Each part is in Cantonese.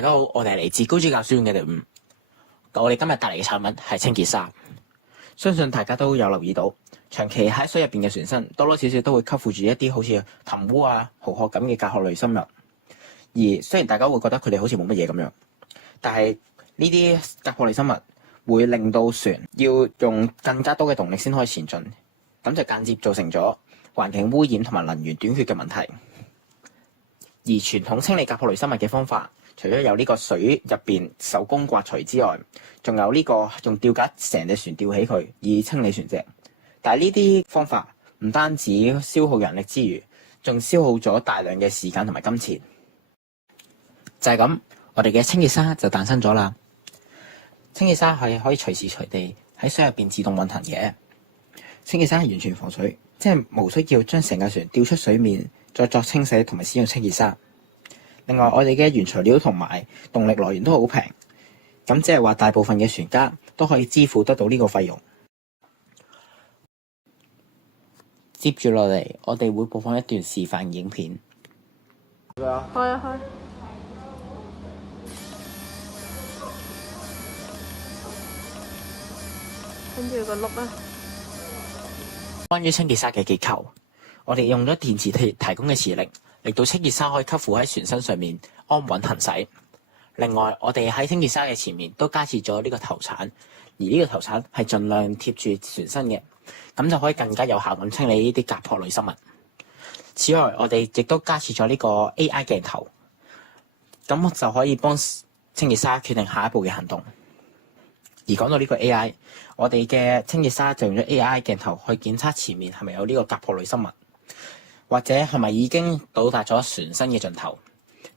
大家好，我哋係嚟自高主教書院嘅隊伍。我哋今日帶嚟嘅產品係清潔紗。相信大家都有留意到，長期喺水入邊嘅船身多多少少都會吸附住一啲好似痰污啊、蠔殼咁嘅甲殼類生物。而雖然大家會覺得佢哋好似冇乜嘢咁樣，但係呢啲甲殼類生物會令到船要用更加多嘅動力先可以前進，咁就間接造成咗環境污染同埋能源短缺嘅問題。而傳統清理甲殼類生物嘅方法，除咗有呢個水入邊手工刮除之外，仲有呢個用吊架成隻船吊起佢以清理船隻。但係呢啲方法唔單止消耗人力之餘，仲消耗咗大量嘅時間同埋金錢。就係咁，我哋嘅清潔紗就誕生咗啦。清潔紗係可以隨時隨地喺水入邊自動運行嘅。清潔紗係完全防水，即係無需要將成架船吊出水面，再作清洗同埋使用清潔紗。另外，我哋嘅原材料同埋動力來源都好平，咁即係話大部分嘅船家都可以支付得到呢個費用。接住落嚟，我哋會播放一段示範影片。開啊開！跟住個轆啊！關於清潔紗嘅結構，我哋用咗電池提供嘅磁力，令到清潔紗可以吸附喺船身上面安穩行駛。另外，我哋喺清潔紗嘅前面都加設咗呢個頭鏟，而呢個頭鏟係盡量貼住船身嘅，咁就可以更加有效咁清理呢啲甲殼類生物。此外，我哋亦都加設咗呢個 AI 鏡頭，咁就可以幫清潔紗決定下一步嘅行動。而講到呢個 AI， 我哋嘅清潔紗就用咗 AI 鏡頭去檢測前面係咪有呢個甲殼類生物，或者係咪已經到達咗船身嘅盡頭，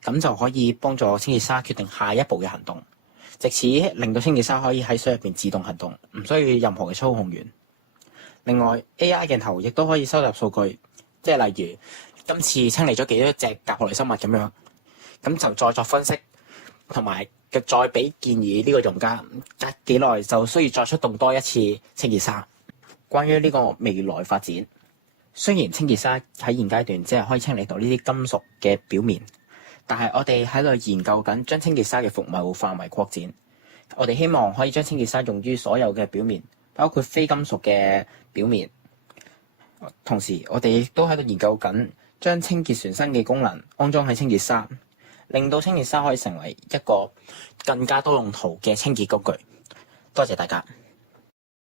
咁就可以幫助清潔紗決定下一步嘅行動，藉此令到清潔紗可以喺水入邊自動行動，唔需要任何嘅操控員。另外 AI 鏡頭亦都可以收集數據，即係例如今次清理咗幾多隻甲殼類生物咁樣，咁就再作分析，同埋再俾建議呢個用家隔幾耐就需要再出動多一次清潔紗。關於呢個未來發展，雖然清潔紗喺現階段只係可以清理到呢啲金屬嘅表面，但係我哋喺度研究緊將清潔紗嘅服務範圍擴展。我哋希望可以將清潔紗用於所有嘅表面，包括非金屬嘅表面。同時，我哋亦都喺度研究緊將清潔船身嘅功能安裝喺清潔紗，令到清潔紗可以成為一個更加多用途嘅清潔工具。多謝大家。